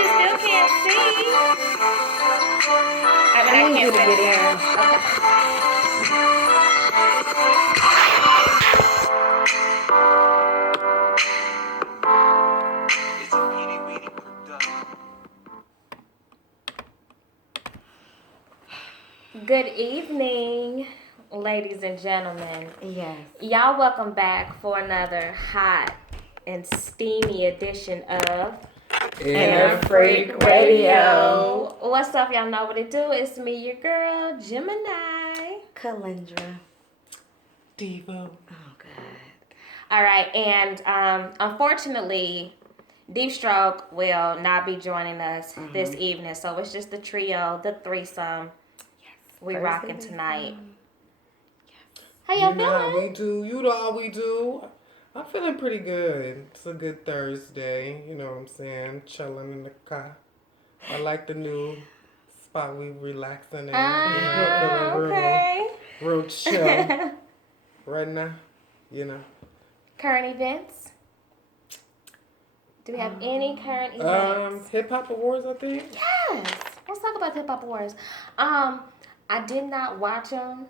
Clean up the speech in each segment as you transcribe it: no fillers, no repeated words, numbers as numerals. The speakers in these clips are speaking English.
she still can't see. I need you to get in. Good evening, ladies and gentlemen. Yes. Y'all welcome back for another hot and steamy edition of Inner Freak Radio. What's up? Y'all know what it do. It's me, your girl, Gemini. Calendra. Devo. Oh, God. All right, and unfortunately, Deep Stroke will not be joining us this evening, so it's just the trio, the threesome. We rocking tonight. How y'all You know how feeling? we do. You know how we do. I'm feeling pretty good. It's a good Thursday. You know what I'm saying? Chilling in the car. I like the new spot we relaxing in. Okay. Real chill. Right now, you know. Current events? Do we have any current events? Hip Hop Awards, I think. Yes. Let's talk about Hip Hop Awards. I did not watch them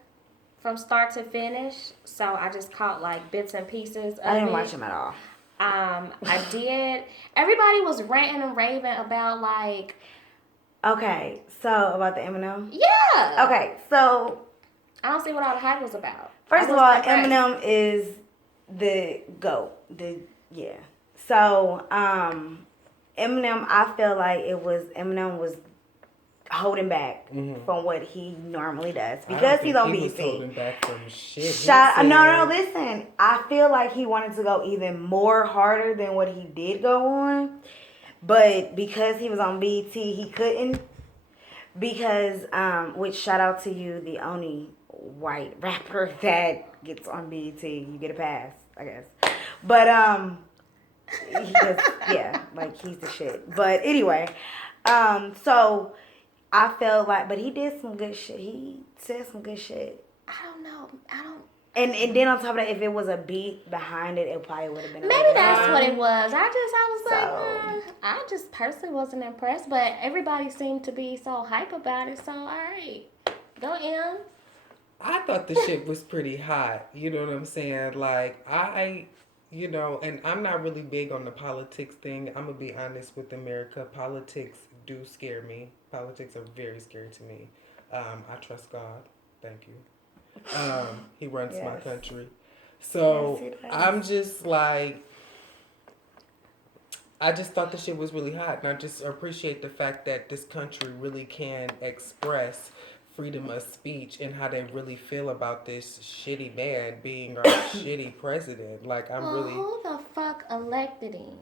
from start to finish, so I just caught like bits and pieces of I didn't it. watch them at all. I did. Everybody was ranting and raving about like. Okay, so about the Eminem? Yeah. Okay, so. I don't see what all the hype was about. First of all, Eminem is the GOAT. Yeah. So, Eminem, I feel like Eminem was holding back from what he normally does because he's on he was BT. holding back from shit. No, listen. I feel like he wanted to go even more harder than what he did go on, but because he was on BT, he couldn't. Because, which shout out to you, the only white rapper that gets on BET. You get a pass, I guess. But yeah, like he's the shit. But anyway, so I felt like, but he did some good shit. He said some good shit. I don't know. And then on top of that, if it was a beat behind it, it probably would have been. Maybe that's what it was. I just personally wasn't impressed, but everybody seemed to be so hype about it. So all right, go in. I thought the shit was pretty hot. You know what I'm saying? Like, and I'm not really big on the politics thing. I'm going to be honest with America. Politics do scare me. Politics are very scary to me. I trust God. Thank you. He runs my country. So, yes, I'm just like, I just thought the shit was really hot. And I just appreciate the fact that this country really can express freedom of speech and how they really feel about this shitty man being our shitty president. Like, who the fuck elected him?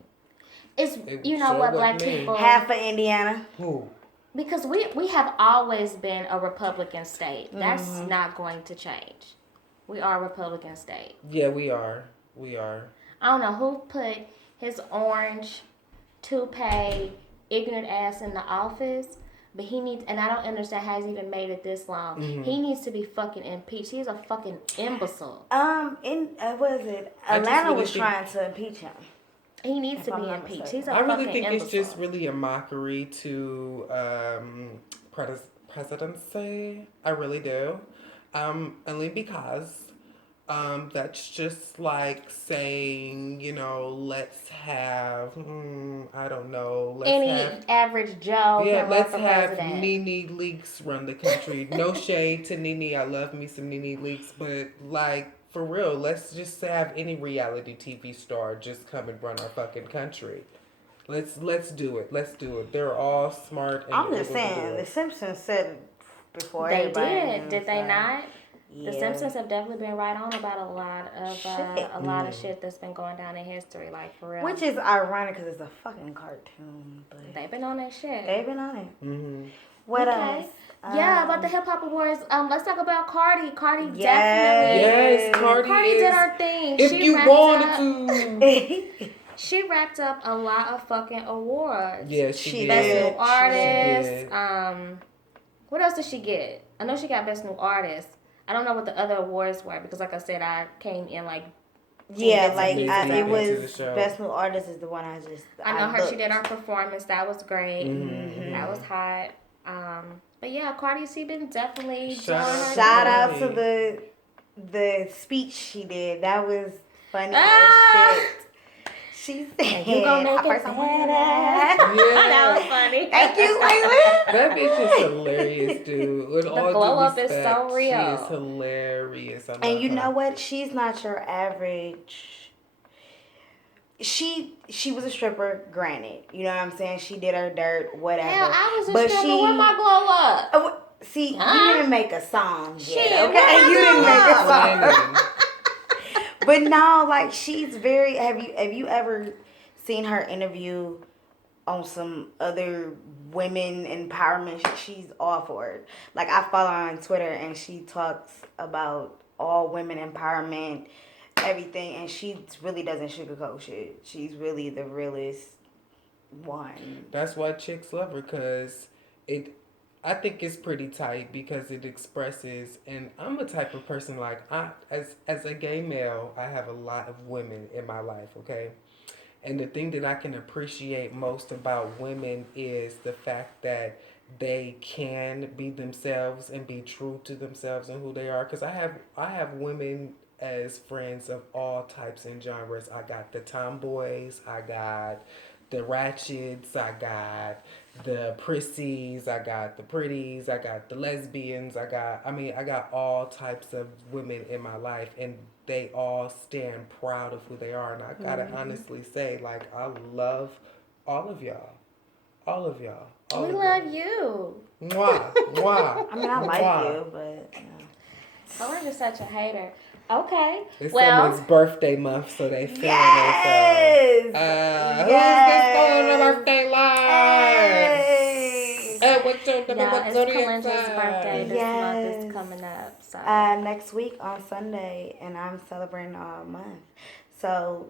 You know sure what, wasn't black me. people. Half of Indiana. Who? Because we have always been a Republican state. That's not going to change. We are a Republican state. Yeah, we are. We are. I don't know who put his orange toupee ignorant ass in the office. But he needs, and I don't understand how he's even made it this long. He needs to be fucking impeached. He's a fucking imbecile. What is it? Atlanta was trying to impeach him. He needs to be impeached. He's a I really fucking think imbecile. it's just really a mockery to presidency. I really do. Only because that's just like saying, let's have, I don't know. Any average Joe can run for have president. Nene Leakes run the country. No shade to Nene. I love me some Nene Leakes. But, like, for real, let's just have any reality TV star just come and run our fucking country. Let's do it. Let's do it. They're all smart. And I'm just saying, The Simpsons said it before They everybody did. Did they not? Yeah. The Simpsons have definitely been right on about a lot of shit that's been going down in history, like for real. Which is ironic because it's a fucking cartoon. But they've been on that shit. They've been on it. Mm-hmm. What else? Yeah, about the Hip Hop Awards. Let's talk about Cardi. Cardi definitely. Yes, Cardi did her thing. If she you wanted to. She racked up a lot of fucking awards. Yeah, she did. Best New Artist. What else did she get? I know she got Best New Artist. I don't know what the other awards were because, like I said, I came in like Yeah, get like to Amazing. it Into the was show. Best New Artist is the one I know her. She did her looked. performance. That was great. Mm-hmm. That was hot. But yeah, Cardi C been definitely doing Shout her out to Shout thing. out to Cardi. the speech she did. That was funny Ah! as shit. She said, You gonna make it I better. Yeah. That was funny. Thank you, Layla. That bitch is hilarious, dude. With The all glow due up is respect, so she real. is hilarious. I love And you her. know what? She's not your average. She was a stripper, granted. You know what I'm saying? She did her dirt, whatever. Hell, I was a But stripper. Where my glow up? See, Huh? you didn't make a song Shit, yet, where okay? my You didn't glow make a up? song. Planning. But no, like she's very. Have you ever seen her interview on some other women empowerment? She's all for it. Like I follow her on Twitter and she talks about all women empowerment, everything, and she really doesn't sugarcoat shit. She's really the realest one. That's why chicks love her, because I think it's pretty tight because it expresses, and I'm a type of person like as a gay male, I have a lot of women in my life, okay? And the thing that I can appreciate most about women is the fact that they can be themselves and be true to themselves and who they are. Because I have women as friends of all types and genres. I got the tomboys, I got the ratchets, I got the prissies, I got the pretties, I got the lesbians, I got all types of women in my life, and they all stand proud of who they are. And I gotta honestly say, like, I love all of y'all. All of y'all. All We of love y'all. you. Mwah, mwah. I mean, I like mwah. you, but Orange is such a hater. Okay. It's Well, someone's birthday month, so they feeling yes. it. So, Yes. who's this on the birthday line? Hey. What's your yeah, it's zodiac Kalendra's sign? birthday this month is Yes. coming up. So Next week on Sunday, and I'm celebrating all month. So,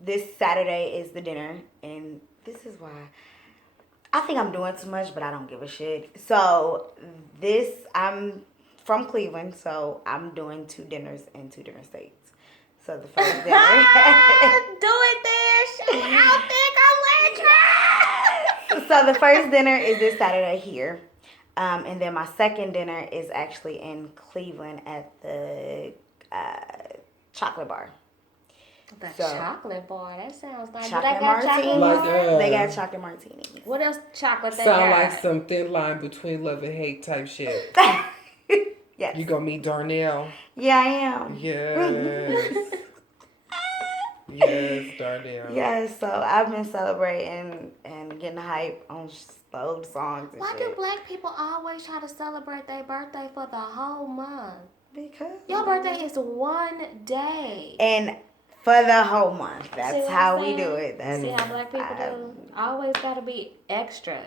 this Saturday is the dinner, and this is why I think I'm doing too much, but I don't give a shit. So, I'm from Cleveland, so I'm doing 2 dinners in 2 different states. So, the first dinner. do it there. Show how big I'm So, the first dinner is this Saturday here. And then my second dinner is actually in Cleveland at the chocolate bar. The So, chocolate bar. That sounds like. Chocolate Do they got martini. chocolate Like, bar? They got chocolate martinis. What else chocolate they Sound got? like some thin line between love and hate type shit. Yes. You gonna meet Darnell? Yeah, I am. Yes. Yes, Darnell. Yes, so I've been celebrating and getting hype on old songs and Why shit. do black people always try to celebrate their birthday for the whole month? Because Your birthday is one day. and for the whole month. See That's what how I'm we do saying? it. That's See how black people do? Always gotta be extra.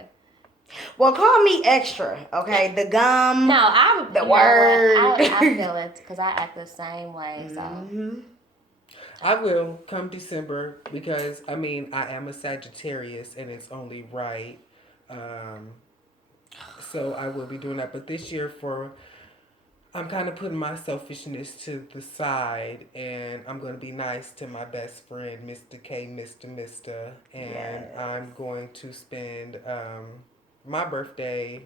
Well, call me extra, okay? The gum. No, I'm The you know what? word. I feel it because I act the same way. So Mhm. I will come December because I am a Sagittarius and it's only right. So I will be doing that. But this year I'm kind of putting my selfishness to the side, and I'm going to be nice to my best friend, Mr. K, Mr. And Yes. I'm going to spend my birthday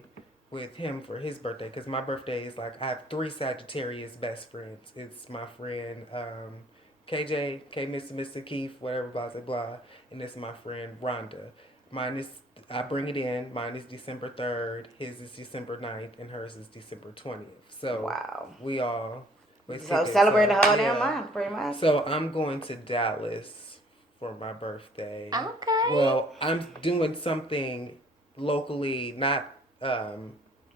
with him for his birthday, because my birthday is like, I have 3 Sagittarius best friends. It's my friend KJ, K, Mr. Keith, whatever, blah, blah, blah. And it's my friend Rhonda. Mine is, I bring it in. Mine is December 3rd. His is December 9th. And hers is December 20th. So Wow. we all. So celebrate the whole damn month, pretty much. So I'm going to Dallas for my birthday. okay. Well, I'm doing something locally, not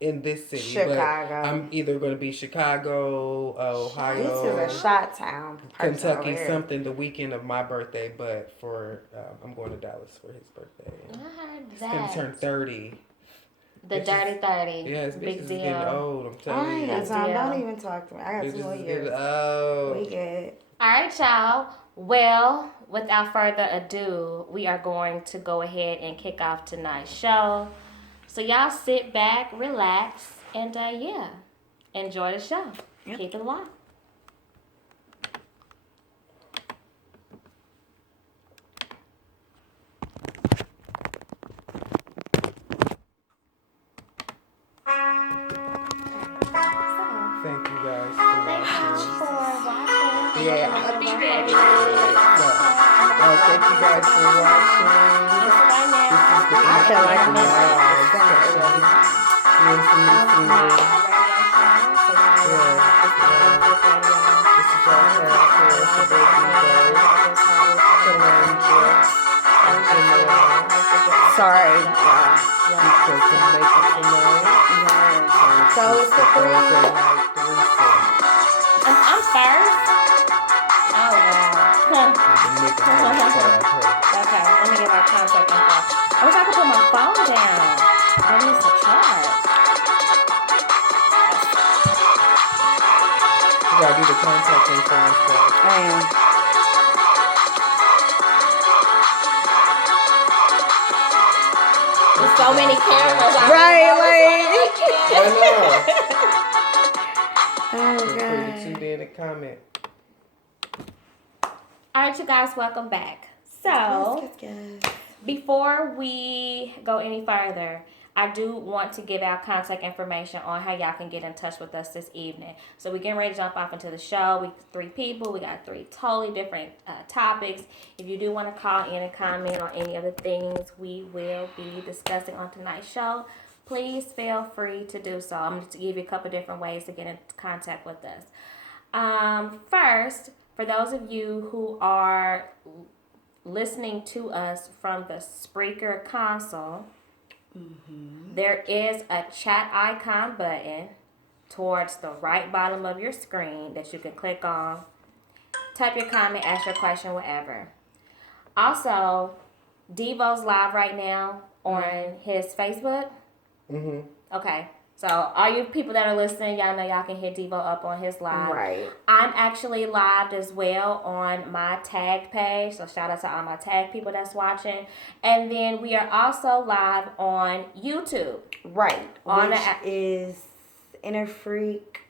in this city, Chicago. but I'm either going to be Chicago, Ohio. This is a shot town. person over Kentucky, here. something the weekend of my birthday, but for I'm going to Dallas for his birthday. I heard He's gonna turn that. 30. The Bitches- dirty 30. Yeah, his bitch Big is deal. getting old. I'm I telling ain't you. got time. Yeah. Don't even talk to me. I got 2 Bitches more is years. getting old. We good. All right, y'all. Well, without further ado, we are going to go ahead and kick off tonight's show. So y'all sit back, relax, and enjoy the show. Yep. Keep it locked. Yeah. I'll be ready. Thank you guys for watching. And so right now, This is the I feel like end we of are our session. session. Here's some new my season. radio show. So y'all Yeah. it's the Music Radio. This is our character, it's your baby boy. Kalandra. Sorry, y'all. We still can make it tonight. So it's the Thursday three. night threesome. I'm first. Oh wow. Okay, let me get my contact info. I wish I could put my phone down. I need to charge. You gotta do the contact info and stuff. There's so many cameras. Right, I know. Oh, Feel free to God. tune in and comment. All right, you guys, welcome back. So, before we go any further, I do want to give out contact information on how y'all can get in touch with us this evening. So we're getting ready to jump off into the show. We 3 people. We got 3 totally different topics. If you do want to call in and comment on any of the things we will be discussing on tonight's show, please feel free to do so. I'm going to give you a couple different ways to get in contact with us. First, for those of you who are listening to us from the Spreaker console, there is a chat icon button towards the right bottom of your screen that you can click on. Type your comment, ask your question, whatever. Also, Devo's live right now on his Facebook. Okay. So all you people that are listening, y'all know y'all can hit Devo up on his live. Right. I'm actually live as well on my tag page. So shout out to all my tag people that's watching. And then we are also live on YouTube. Right. On Which the is Inner Freak.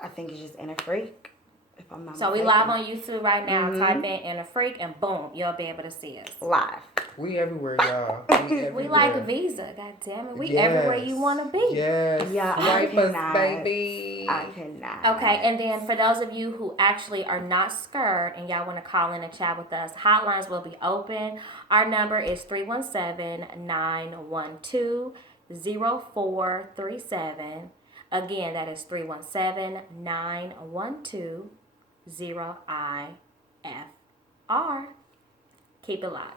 I think it's just Inner Freak. If I'm not So mistaken. we live on YouTube right now. Type in Inner Freak and boom, you'll be able to see us. Live. We everywhere, y'all. We like a Visa, god damn it. We everywhere you want to be. Yes. Yeah, Right, I cannot. baby. I cannot. Okay, and then for those of you who actually are not scared and y'all want to call in and chat with us, hotlines will be open. Our number is 317-912-0437. Again, that is 317-912-0IFR. Keep it locked.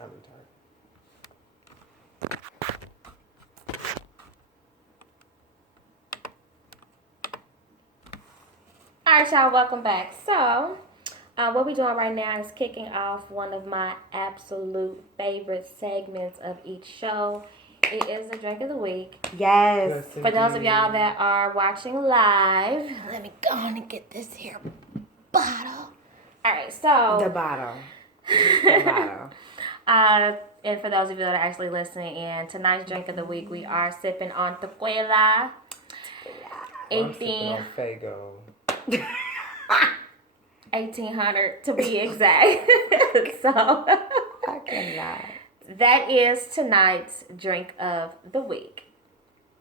I'm tired. All right, y'all, welcome back. So, what we're doing right now is kicking off one of my absolute favorite segments of each show. It is the drink of the week. Yes. For those of y'all that are watching live, let me go on and get this here bottle. All right, so The bottle. The bottle. and for those of you that are actually listening in, tonight's drink of the week, we are sipping on tequila. I'm sipping on Fago. 1800 to be exact. So I cannot. that is tonight's drink of the week.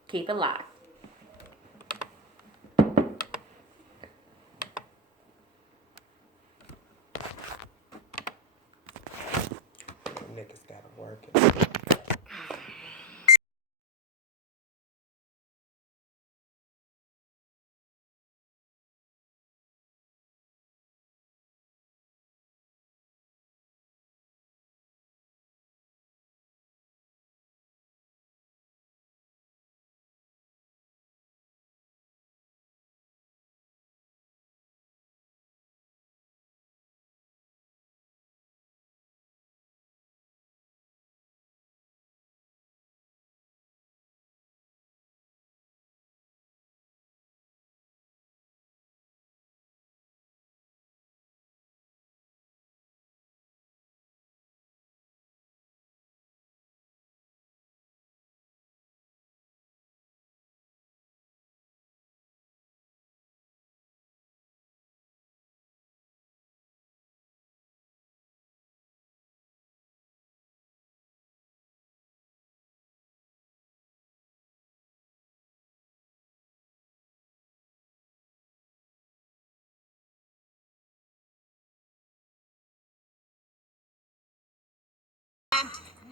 Keep it locked. Niggas gotta work.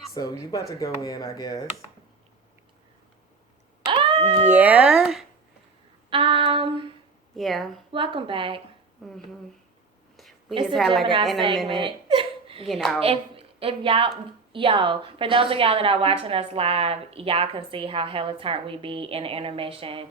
So you about to go in, I guess. Yeah. Yeah. Welcome back. We It's just the had like Gemini an segment. If y'all, for those of y'all that are watching us live, y'all can see how hella turned we be in the intermission.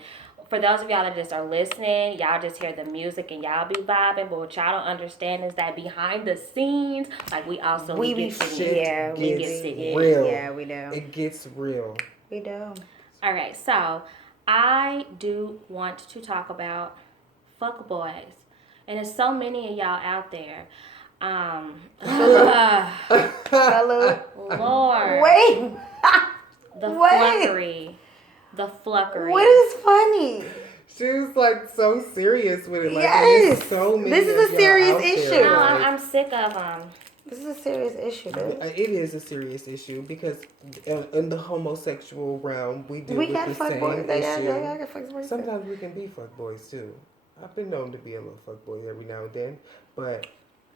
For those of y'all that just are listening, y'all just hear the music and y'all be vibing. But what y'all don't understand is that behind the scenes, like we also we get be sick. yeah, we we get be sick. Real. Yeah, we do. It gets real. We do. All right, so I do want to talk about fuck boys, and there's so many of y'all out there. Hello. Lord, Wait. the Wait. flunkery, the flunkery. What is funny? She was like so serious with it. Like, Yes. there's so many This is of a y'all serious out there, issue. No, like- I'm sick of them. This is a serious issue, dude. It is a serious issue because in the homosexual realm, we deal We with got the fuck same boys. issue. Yeah, got fuck boys. Sometimes we can be fuckboys too. I've been known to be a little fuckboy every now and then, but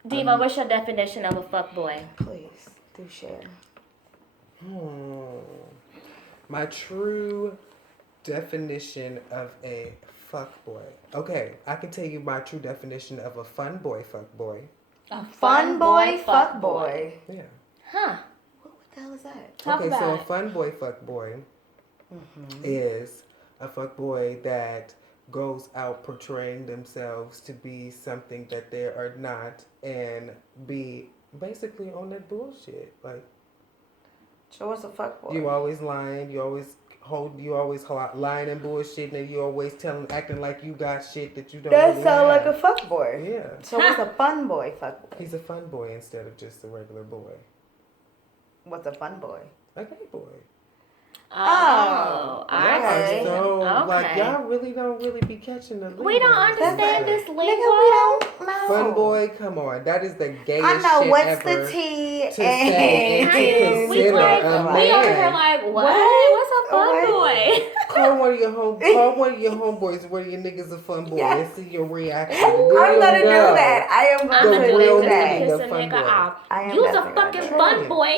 Diva, what's your definition of a fuck boy? Please do share. My true definition of a fuckboy. Okay, I can tell you my true definition of a fun boy fuckboy. A Fun boy, fuck boy. Yeah. Huh? What the hell is that? Talk Okay, about so a it. fun boy fuckboy is a fuckboy that goes out portraying themselves to be something that they are not and be basically on that bullshit. Like, So what's a fuck boy? you always lying, you always lying and bullshit, and you always acting like you got shit that you don't That really sound like have. a fuck boy. Yeah. So what's a fun boy fuck boy? He's a fun boy instead of just a regular boy. What's a fun boy? A gay boy. Oh, I okay. see. So, Okay. like, y'all really don't really be catching the lingo. We don't understand That's this it. lingo. Nigga, we don't know. Fun boy, come on. That is the gayest I know shit what's ever the T to say and to and We consider like, a we over here man. like, what? What? What's a fun What? boy? Call one of your homeboys, one of your niggas a fun boy, and see your reaction. I'm gonna do that. I am I'm gonna gonna The do real that meaning just to of piss a fun nigga boy. off. I am You's a definitely fucking gonna do fun it. boy.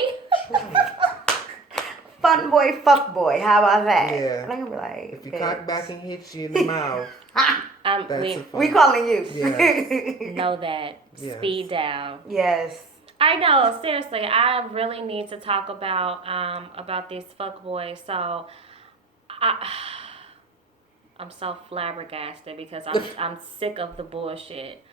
fun boy, fuck boy. How about that? Yeah. And I'm gonna be like, If you bitch. cock back and hit you in the mouth, that's We a fun We calling you. Yes. know that. Yes. Speed down. Yes. I know, seriously, I really need to talk about these fuckboys. So, I'm so flabbergasted because I'm sick of the bullshit.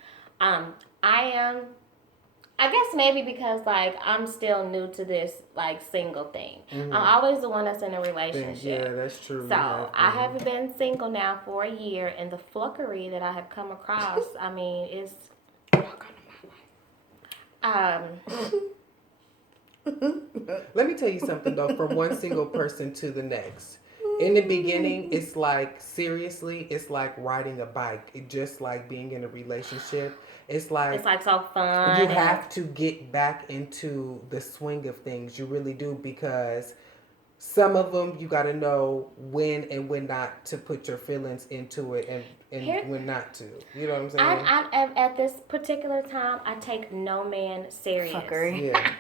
I guess maybe because like I'm still new to this like single thing. I'm always the one that's in a relationship. Yeah, that's true. So I haven't been single now for a year, and the flunkery that I have come across, I mean, is Let me tell you something though, from one single person to the next. In the beginning, it's like seriously, it's like riding a bike. It just like being in a relationship. It's like so fun. you have to get back into the swing of things. You really do, because some of them you got to know when and when not to put your feelings into it, and when not to. You know what I'm saying? At this particular time, I take no man serious. Fuckery. Yeah.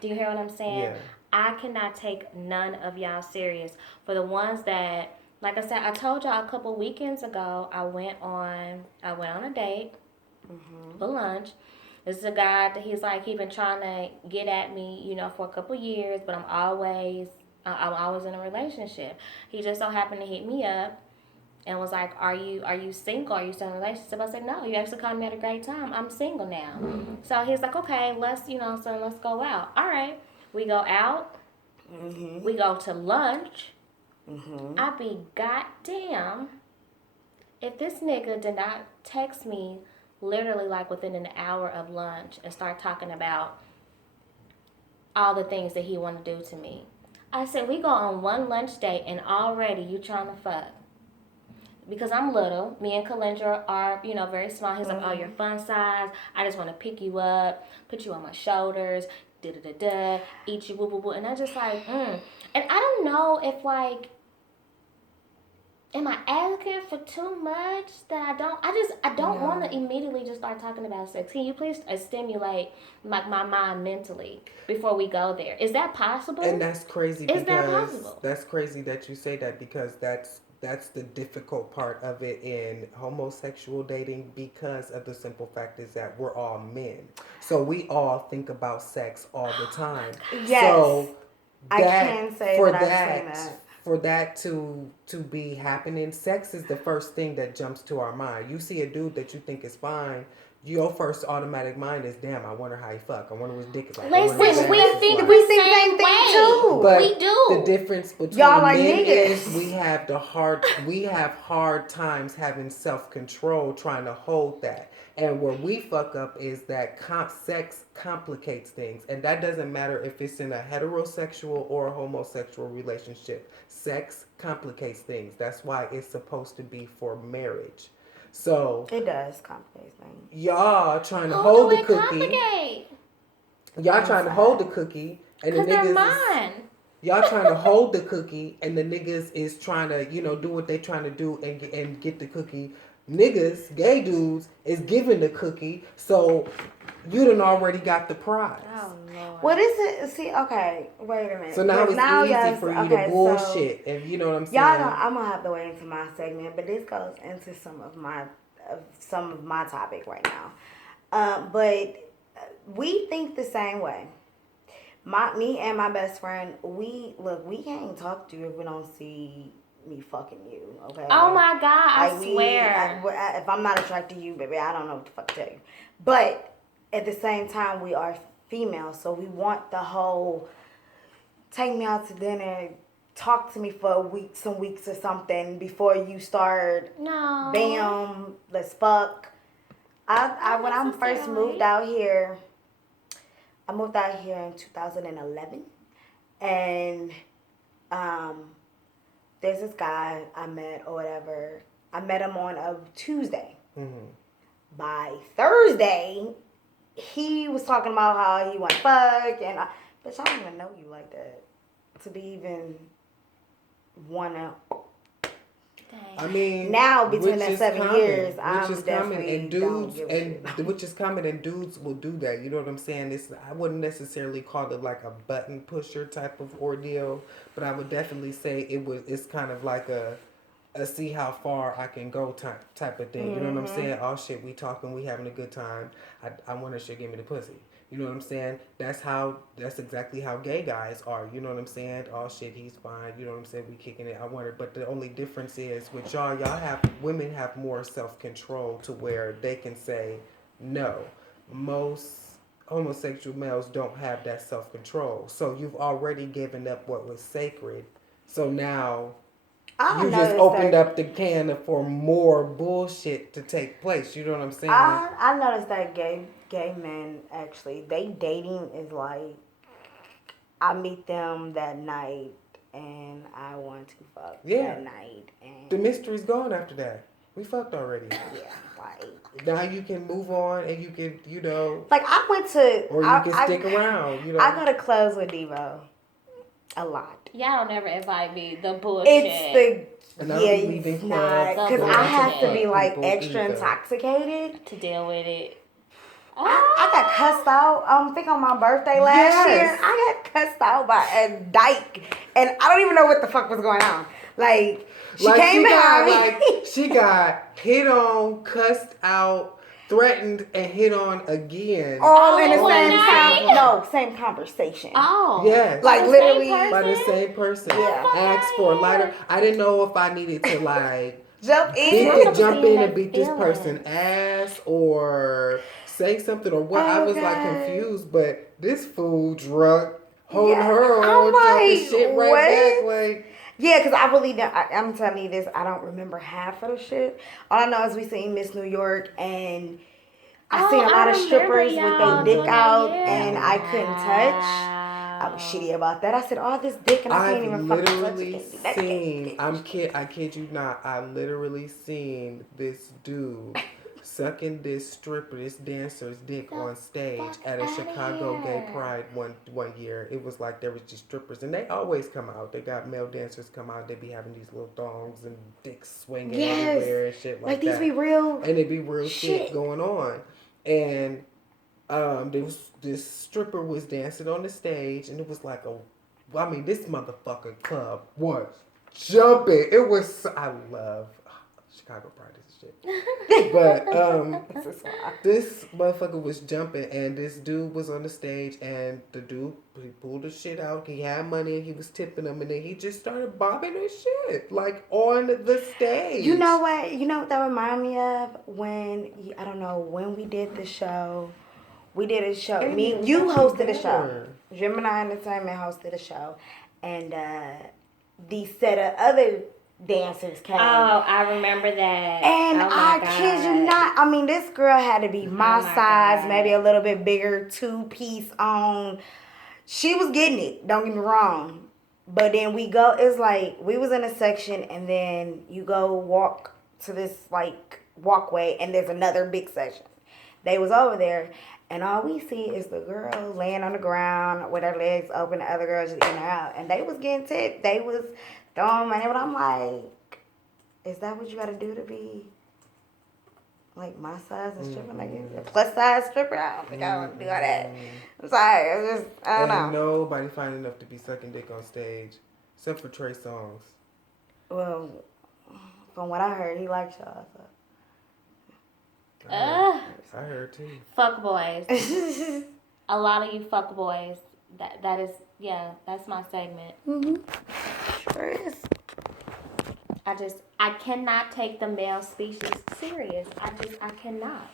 Do you hear what I'm saying? Yeah. I cannot take none of y'all serious. For the ones that, like I said, I told y'all a couple weekends ago, I went on a date for lunch. This is a guy that he's been trying to get at me, for a couple years, but I'm always in a relationship. He just so happened to hit me up and was like, "Are you single? Are you still in a relationship?" I said, "No, you actually called me at a great time. I'm single now." So he's like, "Okay, let's go out." All right, we go out. We go to lunch. I be goddamn if this nigga did not text me literally within an hour of lunch and start talking about all the things that he want to do to me. I said, we go on one lunch date and already you trying to fuck. Because I'm little, me and Kalendra are, very small. He's like, "Oh, you're fun size. I just want to pick you up, put you on my shoulders, eat you, woo, woo, woo." And I'm just like, And I don't know if, am I asking for too much that I don't want to immediately just start talking about sex. Can you please stimulate, my mind mentally before we go there? Is that possible? And that's crazy. Is that possible? That's crazy that you say that, because that's the difficult part of it in homosexual dating, because of the simple fact is that we're all men. So we all think about sex all the time. Yes. So I can say for that I've seen that. For that to be happening, sex is the first thing that jumps to our mind. You see a dude that you think is fine, your first automatic mind is, "Damn, I wonder how he fuck. I wonder what his dick is like." Listen, we think the same thing too. But we do. The difference between y'all men niggas. is we have hard times having self-control, trying to hold that. And where we fuck up is that sex complicates things. And that doesn't matter if it's in a heterosexual or a homosexual relationship. Sex complicates things. That's why it's supposed to be for marriage. So it does complicate things. Y'all trying to hold the cookie. Complicate? Y'all trying to hold the cookie, and the niggas mine. Y'all trying to hold the cookie, and the niggas is trying to, do what they trying to do and get the cookie. Niggas, gay dudes, is giving the cookie, so you done already got the prize. Oh Lord. What is it? See, okay, wait a minute. So now it's easy for you to bullshit, and you know what I'm saying. Y'all know I'm gonna have to wait into my segment, but this goes into some of my topic right now. But we think the same way. Me and my best friend, we can't talk to you if we don't see me fucking you, okay? Oh my God, I swear. If I'm not attracted to you, baby, I don't know what the fuck to tell you. But at the same time, we are female, so we want the whole take me out to dinner, talk to me for some weeks or something before you start. No. Bam, let's fuck. When I first moved out here, I moved out here in 2011, and there's this guy I met or whatever. I met him on a Tuesday. Mm-hmm. By Thursday, he was talking about how he want to fuck, and bitch, I don't even know you like that to be even wanna. I mean, now between that 7 years, I'm definitely and dudes which is common, and dudes will do that. You know what I'm saying? I wouldn't necessarily call it like a button pusher type of ordeal, but I would definitely say it's kind of like a see how far I can go type of thing. Mm-hmm. You know what I'm saying? Oh shit, we talking, we having a good time. I want her to give me the pussy. You know what I'm saying? That's exactly how gay guys are. You know what I'm saying? Oh shit, he's fine. You know what I'm saying? We kicking it. I want her. But the only difference is with women have more self-control to where they can say no. Most homosexual males don't have that self-control. So you've already given up what was sacred. So now you just opened up the can for more bullshit to take place. You know what I'm saying? I noticed that gay men, actually, they dating is like I meet them that night, and I want to fuck that night. And the mystery's gone after that. We fucked already. Yeah, like now you can move on, and you can, like I went to, or you can stick around. I go to clubs with Devo a lot. Y'all don't ever invite me. The bullshit. It's and it's not because I have to be like extra intoxicated to deal with it. I got cussed out. I think on my birthday last year, I got cussed out by a dyke, and I don't even know what the fuck was going on. Like she came behind me. Like, she got hit on, cussed out, threatened, and hit on again. All in the same time. No, same conversation. Oh, yes, like literally by the same person. Yeah, asked for a lighter. I didn't know if I needed to like jump in and beat this person ass or say something or what. I was like confused, but this fool drunk, holding her on, talking shit right back, like. Yeah, because I really don't. I'm telling you this, I don't remember half of the shit. All I know is we seen Miss New York, and I seen a lot of strippers with their dick out, and I couldn't touch. I was shitty about that. I said, "Oh, this dick," and I can't even fucking touch it. I kid you not. I literally seen this dude sucking this dancer's dick on stage at a Chicago Gay Pride one year. It was like there was just strippers, and they always come out. They got male dancers come out. They be having these little thongs and dicks swinging everywhere and shit like that. Like these be real, and it be real shit going on. And there was this stripper was dancing on the stage, and it was like this motherfucking club was jumping. It was I love Chicago Pride is shit. But this motherfucker was jumping, and this dude was on the stage, and the dude, he pulled his shit out. He had money, and he was tipping them, and then he just started bobbing his shit like on the stage. You know what? You know what that reminded me of? When I don't know when we did the show. We did a show. You hosted a show. Gemini Entertainment hosted a show, and the set of other dancers came. Oh, I remember that. And I kid you not. I mean, this girl had to be my size, maybe a little bit bigger, 2-piece on. She was getting it. Don't get me wrong. But then it's like we was in a section, and then you go walk to this like walkway, and there's another big section. They was over there. And all we see is the girl laying on the ground with her legs open, the other girls just in and out. And they was getting tipped. They was throwing money. But I'm like, is that what you got to do to be like my size and stripper? Like a plus size stripper? I don't think I want to do all that. I'm sorry. I don't know. Nobody fine enough to be sucking dick on stage except for Trey Songz. Well, from what I heard, he likes y'all. So. I heard too. Fuck boys. A lot of you fuck boys. That is that's my segment. Sure is. I cannot take the male species serious. I cannot.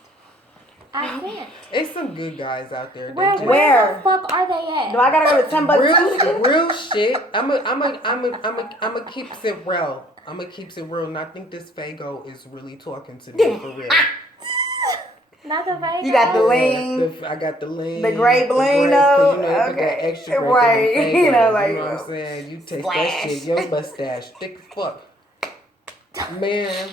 I can't. It's some good guys out there. Where the fuck are they at? Do I gotta go to Timbuktu? Real shit. I'm a keep it real. I'm gonna keep it real, and I think this Fago is really talking to me for real. Not the Fago. You got the lean. I got the lean. The gray bling though. You know, put that extra right. Fago, You know, like, you know what I'm saying? You taste that shit. Your mustache thick as fuck. Man,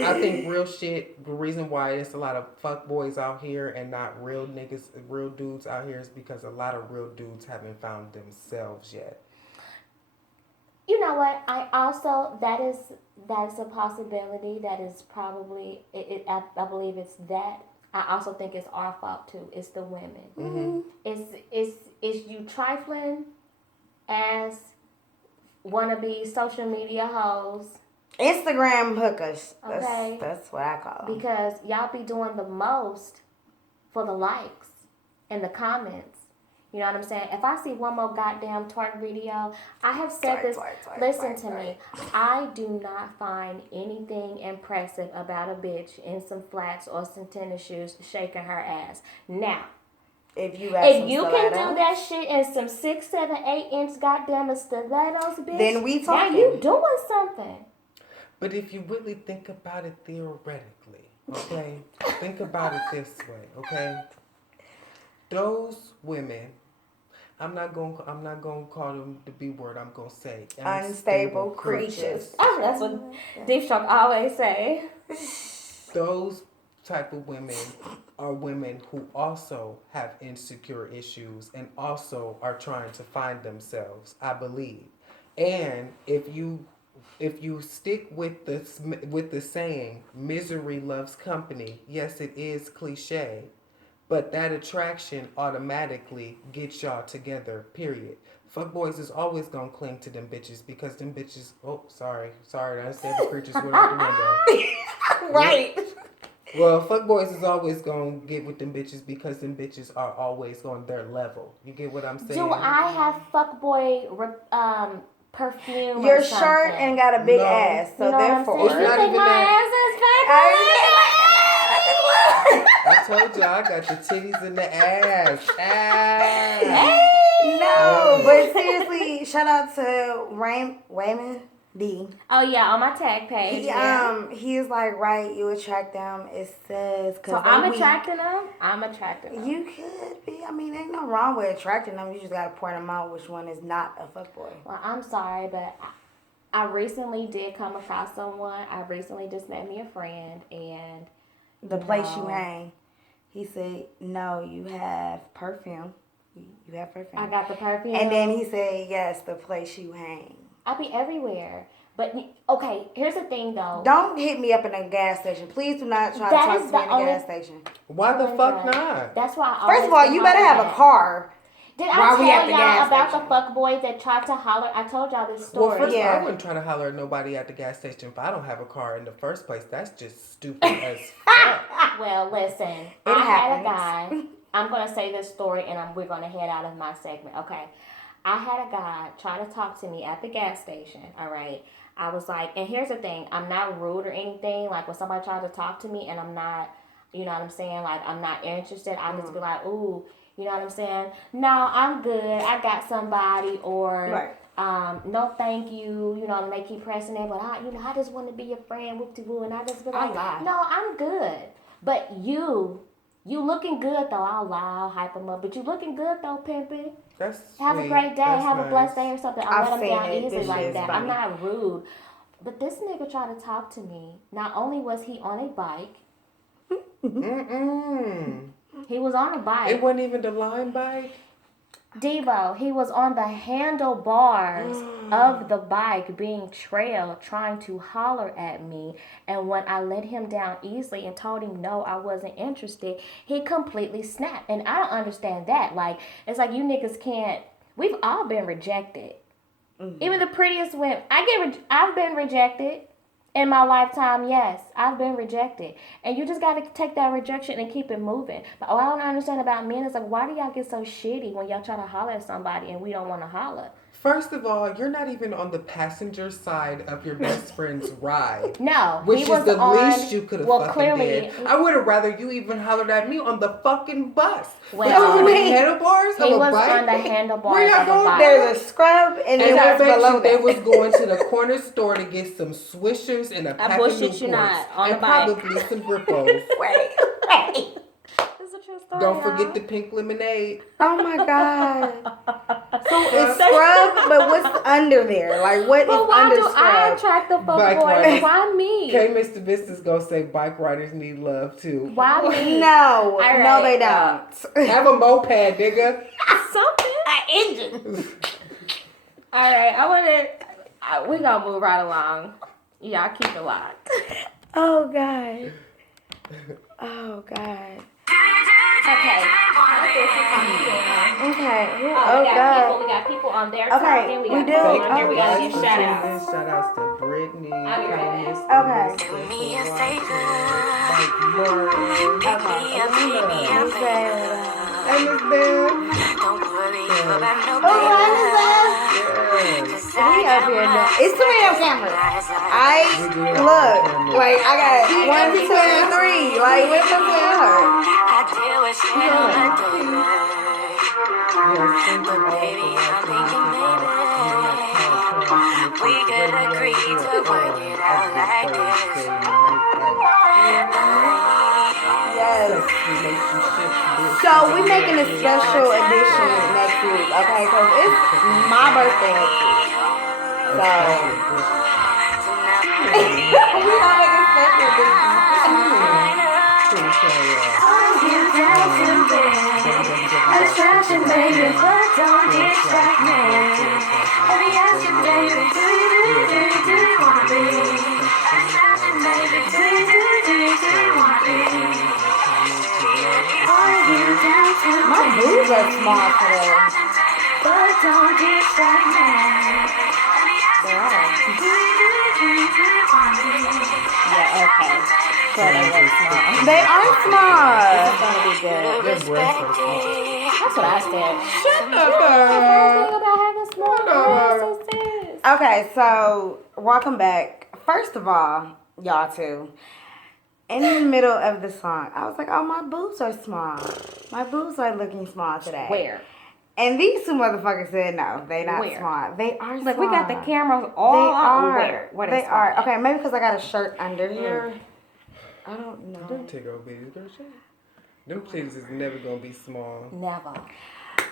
I think real shit, the reason why there's a lot of fuck boys out here and not real niggas, real dudes out here is because a lot of real dudes haven't found themselves yet. You know what? I also that's a possibility. That is probably I believe it's that. I also think it's our fault too. It's the women. Mm-hmm. It's you trifling as wannabe social media hoes. Instagram hookers. Okay. That's what I call them. Because y'all be doing the most for the likes and the comments. You know what I'm saying? If I see one more goddamn twerk video, I have said this. Listen to me. I do not find anything impressive about a bitch in some flats or some tennis shoes shaking her ass. Now, if you can do that shit in some 6, 7, 8 inch goddamn stilettos, bitch, then we talking. Now you doing something. But if you really think about it theoretically, okay? Think about it this way, okay? Those women, I'm not gonna call them the B word. I'm gonna say unstable creatures. Oh, that's what Deep Stroke always say. Those type of women are women who also have insecure issues and also are trying to find themselves, I believe. And if you stick with the saying misery loves company, yes, it is cliche, but that attraction automatically gets y'all together, period. Fuckboys is always gonna cling to them bitches because them bitches, sorry, I said the creatures went out the window. Right. Well, fuckboys is always gonna get with them bitches because them bitches are always on their level. You get what I'm saying? Do I have fuckboy perfume? Your or shirt something? ain't got a big No. ass, so You know therefore. what I'm saying? It's not You think even my ass is fat? I told y'all I got the titties in the ass. No, but seriously, shout out to Raymond D. Oh yeah, on my tag page. He's like, right, you attract them. It says, So I'm attracting them. I'm attracting them. You could be. I mean, ain't no wrong with attracting them. You just gotta point them out which one is not a fuckboy. Well, I'm sorry, but I recently did come across someone. I recently just met me a friend, and The place you hang. He said, no, you have perfume. You have perfume. I got the perfume. And then he said, yes, the place you hang. I be everywhere. But, okay, here's the thing, though. Don't hit me up in a gas station. Please do not try to talk to me in a gas station. Why the fuck not? That's why I First of all, you better have a car. Did I while tell we at the y'all gas about station. the fuckboy that tried to holler? I told y'all this story. Well, first of all, I wouldn't try to holler at nobody at the gas station if I don't have a car in the first place. That's just stupid as fuck. Well, listen. I had a guy. I'm going to say this story, and we're going to head out of my segment. Okay. I had a guy try to talk to me at the gas station. All right. I was like, and here's the thing. I'm not rude or anything. Like, when somebody tries to talk to me and I'm not, you know what I'm saying? Like, I'm not interested. I'll just be like, ooh, you know what I'm saying? No, I'm good. I got somebody. Or, no, thank you. You know, and they keep pressing it. But, I just want to be your friend. Whoop-de-woo. And I just be like, no, I'm good. But you looking good, though. I'll lie. I'll hype them up. But you looking good, though, pimpin'. That's Have sweet. a great day. That's Have nice. a blessed day or something. I'll let them down easily This like shit that. is I'm funny. not rude. But this nigga tried to talk to me. Not only was he on a bike. He was on a bike. It wasn't even the line bike? Devo, he was on the handlebars of the bike being trailed, trying to holler at me. And when I let him down easily and told him no, I wasn't interested, he completely snapped. And I don't understand that. Like, it's like you niggas can't. We've all been rejected. Even the prettiest women. I've been rejected. In my lifetime, yes, I've been rejected. And you just got to take that rejection and keep it moving. But what I don't understand about men is like, why do y'all get so shitty when y'all try to holler at somebody and we don't want to holler? First of all, you're not even on the passenger side of your best friend's ride. No, Which he is was the on, least you could have fucking clearly, did. I would have rather you even hollered at me on the fucking bus. Well, on the handlebars he of a was bike? on the handlebars Where y'all of a going? bike. There's a scrub and And I then bet what's below you they that? was going to the corner store to get some Swishers and a pack of bullshit you Newports. not, on and a bike. probably some Grippos. Wait. It's a true story, Don't forget the pink lemonade. Oh my God. So it's scrub, but what's under there? Like, what is But why under do I scrub? attract the Bike fuckboys? riders. Why me? Okay, Mr. Vista's gonna say bike riders need love too. Why me? No, right, no, they don't. Have a moped, nigga. Something. An engine. All right, we gonna move right along. Y'all keep it locked. Oh God. Oh God. Okay. Okay. Oh, God. we got people on there Okay, talking. we got do. people Thank on here. you We gotta guys give for shout tuning outs. in. Shout outs to Brittany, I'll be right Candace, Okay. Mr. Like Martin, and Miss Bell. Oh, what is that? Yes. We up here doing. It's too many on camera. Look, like I got 1, 2, and 3. Like what the fuck? We could agree to work it out like this. Yes. Yes. So we making a special edition next week, okay? Because it's my birthday next week. So we are making a special edition. Attraction, baby, but don't distract me. Let me ask you, baby, do you wanna be? Attraction, baby, do you wanna be? Are you down to My boobs are small today. but don't distract me? They are. Do you wanna be? Yeah, okay. So they look small. They are small. It's gonna be good. Your breasts are small. That's what I said. Shut up, Thing about having small Hold breasts, sis. Okay, so welcome back. First of all, y'all too. In the middle of the song, I was like, "Oh, my boobs are small. My boobs are looking small today." Where? And these two motherfuckers said, "No, they not Where? small. They are small. Look, we got the cameras all They on. are. Where? Where They small are. at? Okay, maybe because I got a shirt under here. I don't know. Don't take over bitches, girl. Shut up. Them titties is never gonna be small. Never. All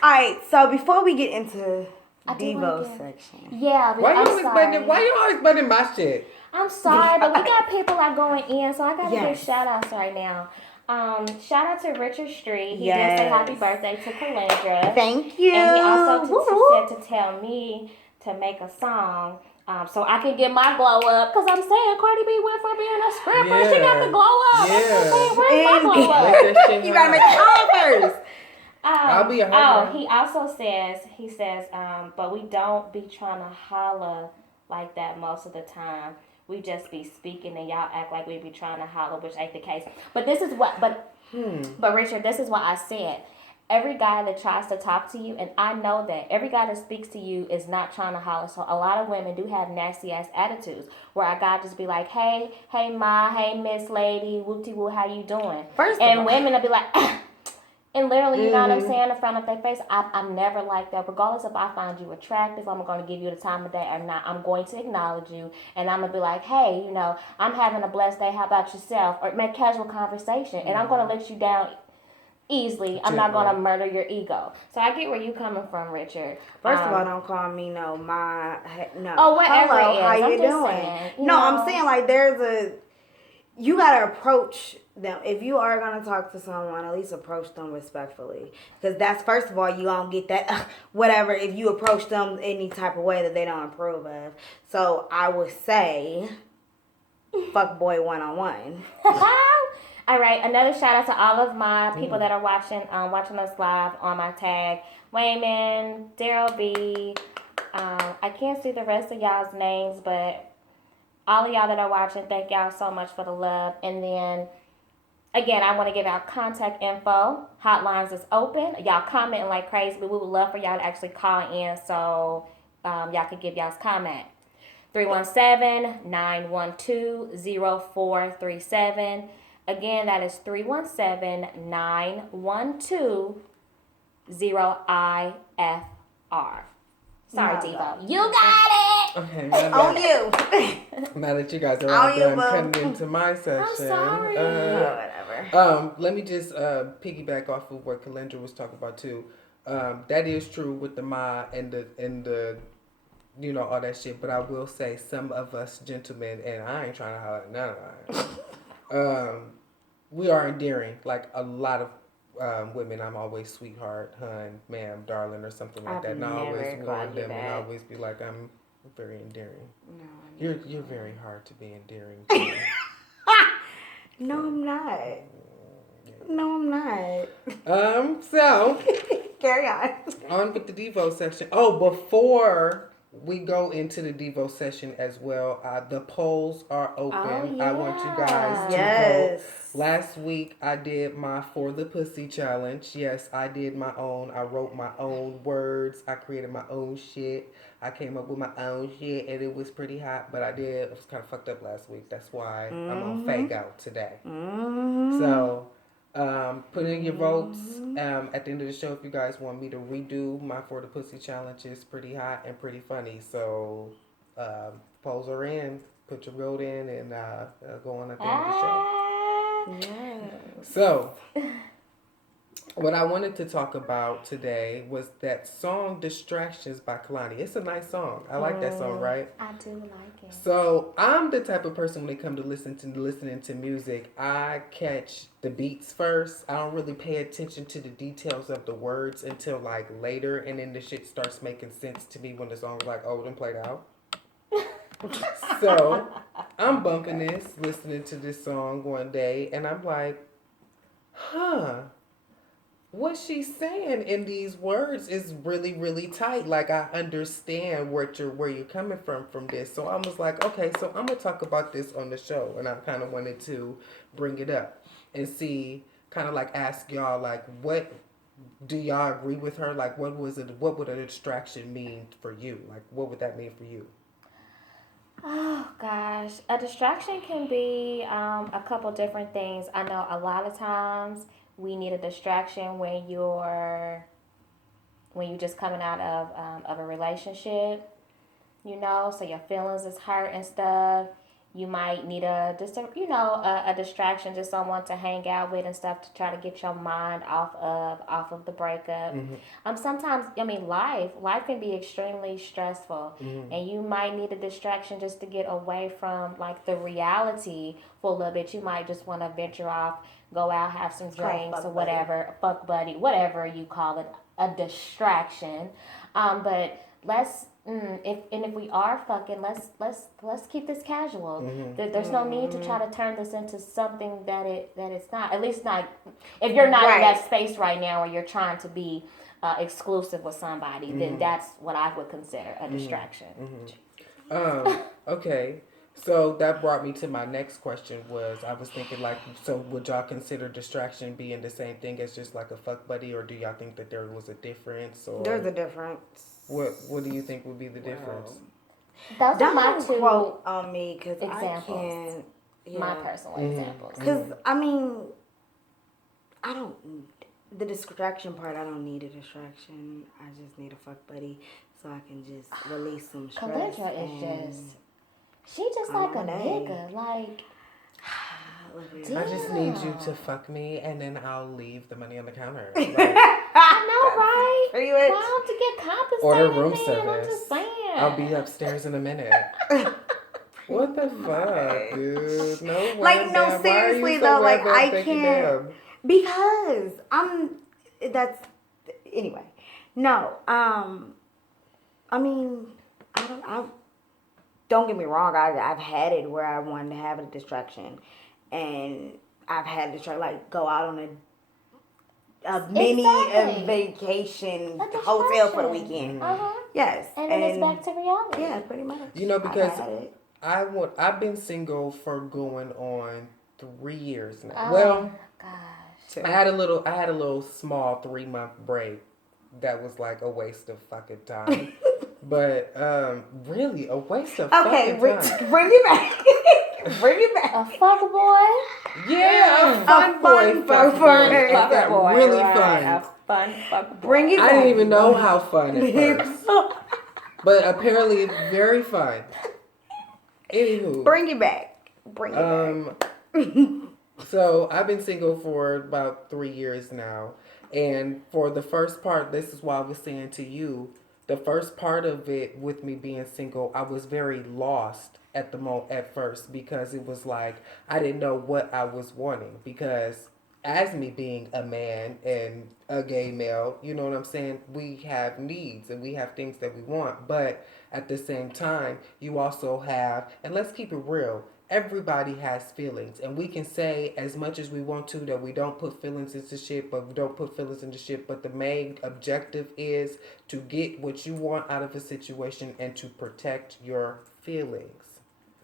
right, so before we get into I do Devo like it. section, Yeah, but Why you I'm always sorry. butting? Why you always butting my shit? I'm sorry, but we got people like going in, so I gotta Yes. give shout outs right now. Shout out to Richard Street. He did Yes. say happy birthday to Calandra. thank you. And he also Woo-hoo. said to tell me to make a song so I can get my glow up. Because I'm saying Cardi B went from being a stripper. She got the glow up. That's what I'm saying. Where's my And- glow up? Make that shit You gotta make happen. it all first. I'll be a Oh, hard he also says, but we don't be trying to holler like that most of the time. We just be speaking and y'all act like we be trying to holler, which ain't the case. But this is what, but Richard, this is what I said. Every guy that tries to talk to you, and I know that every guy that speaks to you is not trying to holler. So a lot of women do have nasty ass attitudes where a guy just be like, hey ma, hey miss lady, whoopty woo, how you doing? First of And all- women will be like, and literally, you know what I'm saying, in front of their face. I'm never like that. Regardless if I find you attractive, I'm going to give you the time of day or not. I'm going to acknowledge you. And I'm going to be like, hey, you know, I'm having a blessed day. How about yourself? Or make casual conversation. And I'm going to let you down easily. I'm not going to murder your ego. So I get where you coming from, Richard. First of all, don't call me no. No. Oh, whatever Hello, it is. how you I'm just doing? saying, you No, know. I'm saying like you gotta approach them. If you are gonna talk to someone, at least approach them respectfully. Because that's, first of all, you gonna get that whatever if you approach them any type of way that they don't approve of. So I would say, fuck boy one-on-one. All right, another shout out to all of my people that are watching us live on my tag. Wayman, Daryl B. I can't see the rest of y'all's names, but all of y'all that are watching, thank y'all so much for the love. And then, again, I want to give out contact info. Hotlines is open. Y'all commenting like crazy, but we would love for y'all to actually call in so y'all could give y'all's comment. 317-912-0437. Again, that is 317-912-0IFR. Sorry, No, Devo. You got it! Okay, On you. now that you guys are On all you, done boo. cutting into my section. sorry. Whatever. Let me just piggyback off of what Kalendra was talking about too. That is true with the ma and the you know, all that shit. But I will say some of us gentlemen, and I ain't trying to holler at none of mine, we are endearing. Like a lot of women, I'm always sweetheart, hun, ma'am, darling, or something like I've that. And I never always called warn you them and that. always be like, I'm very endearing. No, You're very hard to be endearing to. no, I'm not. No, I'm not. So Carry on. with the Devo section. Oh, before we go into the Devo session as well, the polls are open. Oh, I want you guys to Yes. vote. Last week I did my For the Pussy challenge. Yes, I did my own. I wrote my own words. I created my own shit. I came up with my own shit, and it was pretty hot. But I was kind of fucked up last week. That's why I'm on fake out today. So. Put in your votes at the end of the show if you guys want me to redo my For the Pussy challenge. It's pretty hot and pretty funny. So polls are in. Put your vote in and go on at the end of the show. Yeah. So what I wanted to talk about today was that song "Distractions" by Kalani. It's a nice song. I like that song, right? I do like it. So I'm the type of person when it comes to listening to music, I catch the beats first. I don't really pay attention to the details of the words until like later, and then the shit starts making sense to me when the song's like, oh, then played out. So I'm bumping this, listening to this song one day, and I'm like, huh. What she's saying in these words is really, really tight. Like I understand where you're coming from this. So I was like, okay, so I'm gonna talk about this on the show, and I kind of wanted to bring it up and see, kind of like ask y'all, like, what do y'all agree with her? Like, what was it? What would a distraction mean for you? Like, what would that mean for you? Oh gosh, a distraction can be a couple different things. I know a lot of times we need a distraction when you're just coming out of a relationship, so your feelings is hurt and stuff. You might need a distraction, just someone to hang out with and stuff to try to get your mind off of the breakup. Mm-hmm. Sometimes I mean life can be extremely stressful, Mm-hmm. and you might need a distraction just to get away from like the reality for a little bit. You might just want to venture off, go out, have some drinks or whatever, fuck buddy, whatever you call it, a distraction. But if we are fucking, let's keep this casual. Mm-hmm. There's no need to try to turn this into something that it's not. At least not if you're not in that space right now where you're trying to be exclusive with somebody. Then that's what I would consider a distraction. Okay. So that brought me to my next question was I was thinking like, so would y'all consider distraction being the same thing as just like a fuck buddy, or do y'all think that there was a difference? Or There's a difference. what do you think would be the difference? Those are my Don't two quote on me because I examples. can't. my personal examples. Because I mean, I don't. The distraction part, I don't need a distraction. I just need a fuck buddy so I can just release some stress. Caligula is just. She just like a nigga. Like. I just need you to fuck me, and then I'll leave the money on the counter. Like, I know, right? Pretty much. Clown to get compensated. order room man. service. I'm just saying. I'll be upstairs in a minute. What the fuck, dude? No, Like, no, why are you seriously, so though, like, wound up I thinking can't. damn? Because that's. Anyway. No. I mean, don't get me wrong. I've had it where I wanted to have a distraction. And I've had to try like go out on a mini vacation hotel for the weekend. Yes, and then it's back to reality. Yeah, pretty much. You know, because I've been single for going on 3 years now. Oh, well, gosh. I had a little small 3-month break that was like a waste of fucking time. But really a waste of fucking time. Bring it back. Bring it back. A fuck boy? Yeah, a fun boy. Fuck boy. Fuck boy. Really fun. A fun fuck boy. Bring it back. I didn't even know how fun at first. But apparently very fun. Anywho. Bring it back. Bring it back. So I've been single for about 3 years now. And for the first part, this is why I was saying to you, the first part of it with me being single, I was very lost at first, because it was like I didn't know what I was wanting, because as me being a man and a gay male, you know what I'm saying, we have needs and we have things that we want, but at the same time you also have, and let's keep it real, everybody has feelings, and we can say as much as we want to that we don't put feelings into shit, but we don't put feelings into shit, but the main objective is to get what you want out of a situation and to protect your feelings.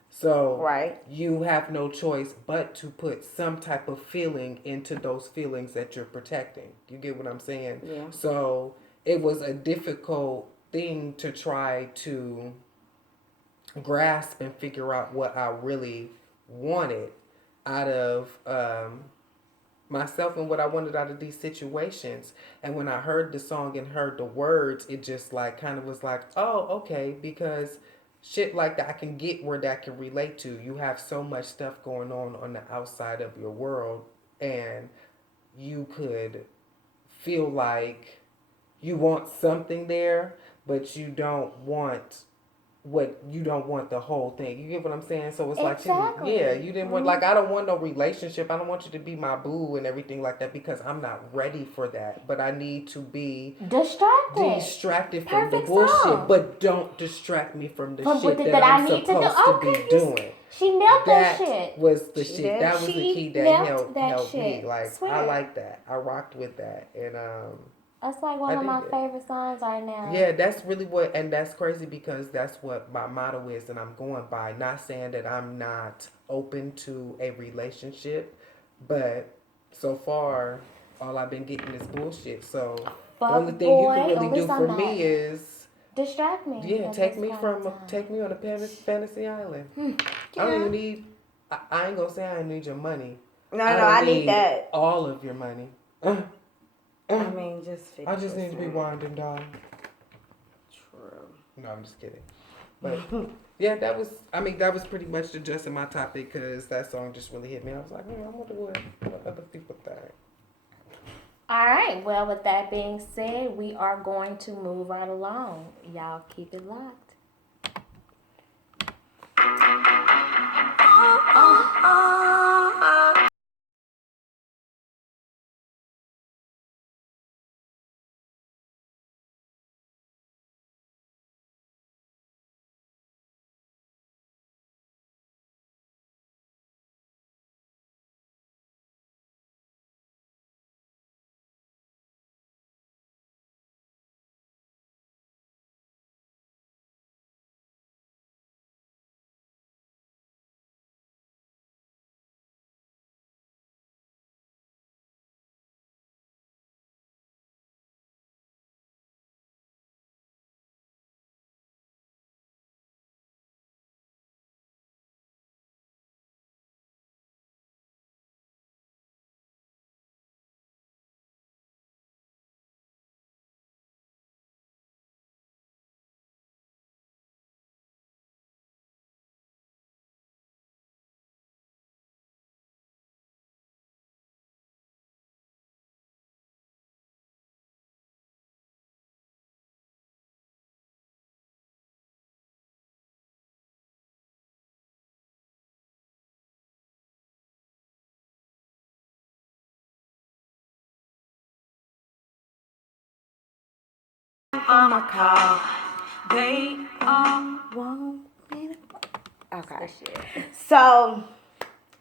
So you have no choice but to put some type of feeling into those feelings that you're protecting. You get what I'm saying? Yeah. So it was a difficult thing to try to grasp and figure out what I really wanted out of myself and what I wanted out of these situations. And when I heard the song and heard the words, it just like kind of was like, oh, okay, because shit like that, I can get where that can relate to. You have so much stuff going on the outside of your world, and you could feel like you want something there, but you don't want the whole thing. You get what I'm saying? So it's like Exactly. you didn't want, like, I don't want no relationship. I don't want you to be my boo and everything like that, because I'm not ready for that. But I need to be distracted from the Perfect bullshit. song. But don't distract me from the From shit what that I I'm need to do. supposed to Okay, be doing. she nailed that shit. That was the She shit. did. That was the She key that nailed that helped me. shit. Like, Swear. I like that. I rocked with that. And That's like one I of my did. favorite songs right now. Yeah, that's really what, and that's crazy because that's what my motto is, and I'm going by. Not saying that I'm not open to a relationship, but so far, all I've been getting is bullshit. So the only thing you can really do for me is distract me. yeah, take me on a fantasy island. I don't even need. I ain't gonna say I need your money. No, I I need that. all of your money. I mean, just 50%. I just need to be winding down. True. No, I'm just kidding. But yeah, that was pretty much the gist of my topic, because that song just really hit me. I was like, I wonder what other people think. All right. Well, with that being said, we are going to move right along. Y'all keep it locked. On my car. They all want me to. Okay. So,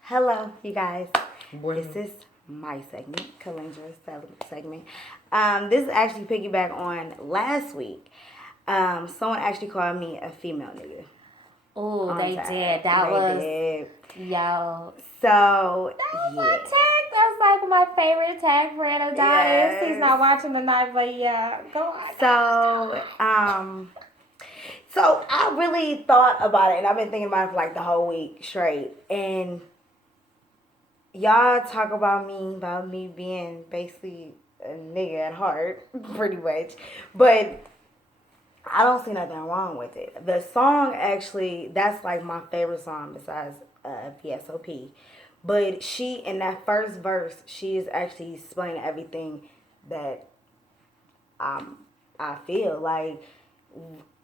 hello, you guys. Bueno. This is my segment, Kalendra's segment. This is actually piggyback on last week. Someone actually called me a female nigga. Oh, they did. That was yo. So my tag. That's like my favorite tag for Adonis. Yes. He's not watching tonight, but yeah, go on. So I really thought about it, and I've been thinking about it for like the whole week straight. And y'all talk about me being basically a nigga at heart, pretty much. But I don't see nothing wrong with it. The song actually, that's like my favorite song besides PSOP. But she, in that first verse, she is actually explaining everything that I feel. Like,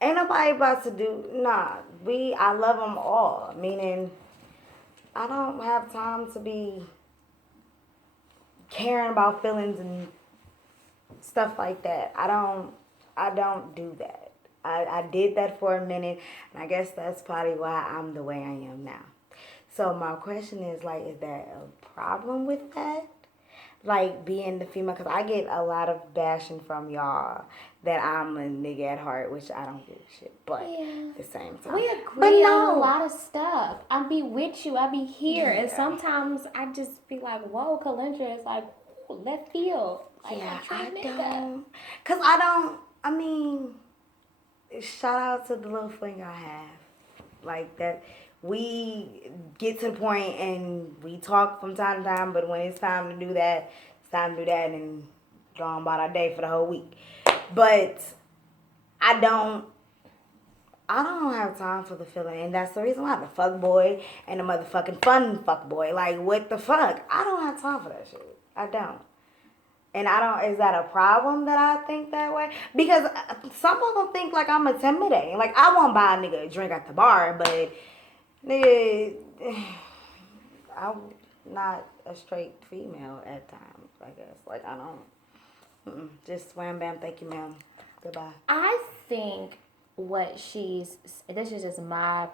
ain't nobody about to do, I love them all. Meaning, I don't have time to be caring about feelings and stuff like that. I don't do that. I did that for a minute, and I guess that's probably why I'm the way I am now. So my question is, like, is there a problem with that? Like, being the female, because I get a lot of bashing from y'all that I'm a nigga at heart, which I don't give a shit. But at the same time, we agree on a lot of stuff. I be with you. I be here, and sometimes I just be like, "Whoa, Kalendra is like left field." Like, I don't, cause I don't. I mean, shout out to the little fling I have, like that. We get to the point and we talk from time to time, but when it's time to do that, it's time to do that and go on about our day for the whole week. But I don't have time for the feeling, and that's the reason why the fuck boy and the motherfucking fun fuck boy. Like, what the fuck? I don't have time for that shit. I don't. And I don't, is that a problem that I think that way? Because some of them think like I'm intimidating. Like, I won't buy a nigga a drink at the bar, but nigga, I'm not a straight female at times, I guess. Like, I don't, just wham bam, thank you ma'am, goodbye. I think this is just my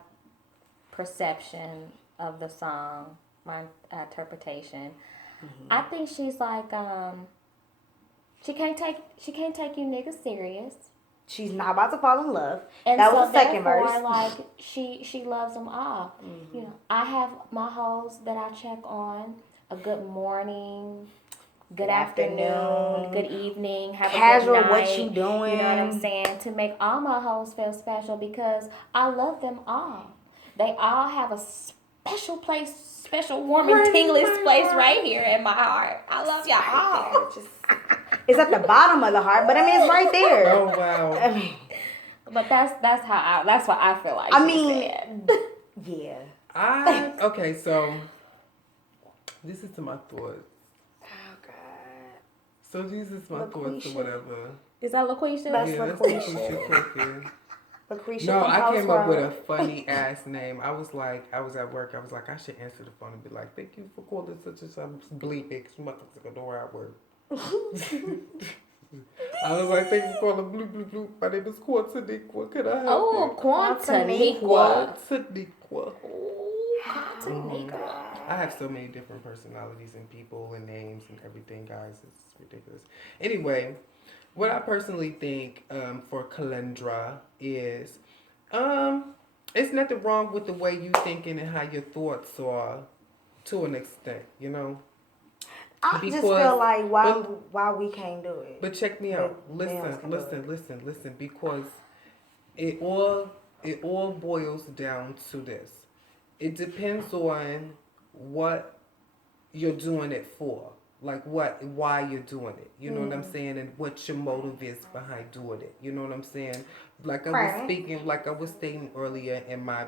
perception of the song, my interpretation. I think she's like, she can't take you niggas serious. She's not about to fall in love. And that so was the second therefore, verse. like she loves them all. You know, I have my hoes that I check on. A good morning, good afternoon, good evening, have Casual, a good night. what you doing? You know what I'm saying? To make all my hoes feel special because I love them all. They all have a special place, special warm and tingly place right here in my heart. I love y'all all. It's at the bottom of the heart, but I mean it's right there. Oh wow. I mean, But that's what I feel like. I mean, yeah. Okay, so this is my thoughts. Oh God. So these is my thoughts LaQuisha. or whatever. Is that LaQuisha? That's Yeah, that's LaQuisha. LaQuisha. Lucretia No, from I came Post up with Road. a funny ass name. I was at work. I was like, I should answer the phone and be like, thank you for calling such and such bleep it. Because motherfuckers gonna know where I work. I was like, thank you for calling bloop bloop bloop. My name is Quantaniqua. Can I help you? Quantaniqua. Quantaniqua. Quantaniqua. I have so many different personalities and people and names and everything, guys. It's ridiculous. Anyway, what I personally think for Calendra is, it's nothing wrong with the way you thinking and how your thoughts are, to an extent, you know. I just feel like why we can't do it. But check me out. Listen. Because it all boils down to this. It depends on what you're doing it for. Like why you're doing it. You know what I'm saying? And what your motive is behind doing it. You know what I'm saying? Like I was stating earlier in my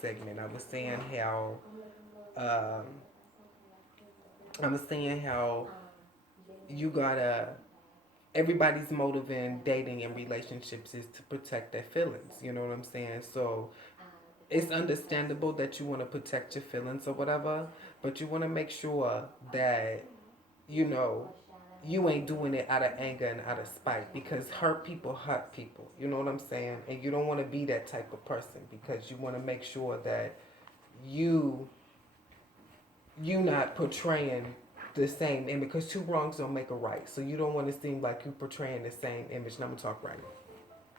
segment, I was saying how you gotta, everybody's motive in dating and relationships is to protect their feelings. You know what I'm saying? So it's understandable that you want to protect your feelings or whatever, but you want to make sure that, you know, you ain't doing it out of anger and out of spite, because hurt people. You know what I'm saying? And you don't want to be that type of person, because you want to make sure that you not portraying the same image, because two wrongs don't make a right. So you don't want to seem like you portraying the same image. And I'm gonna talk right now.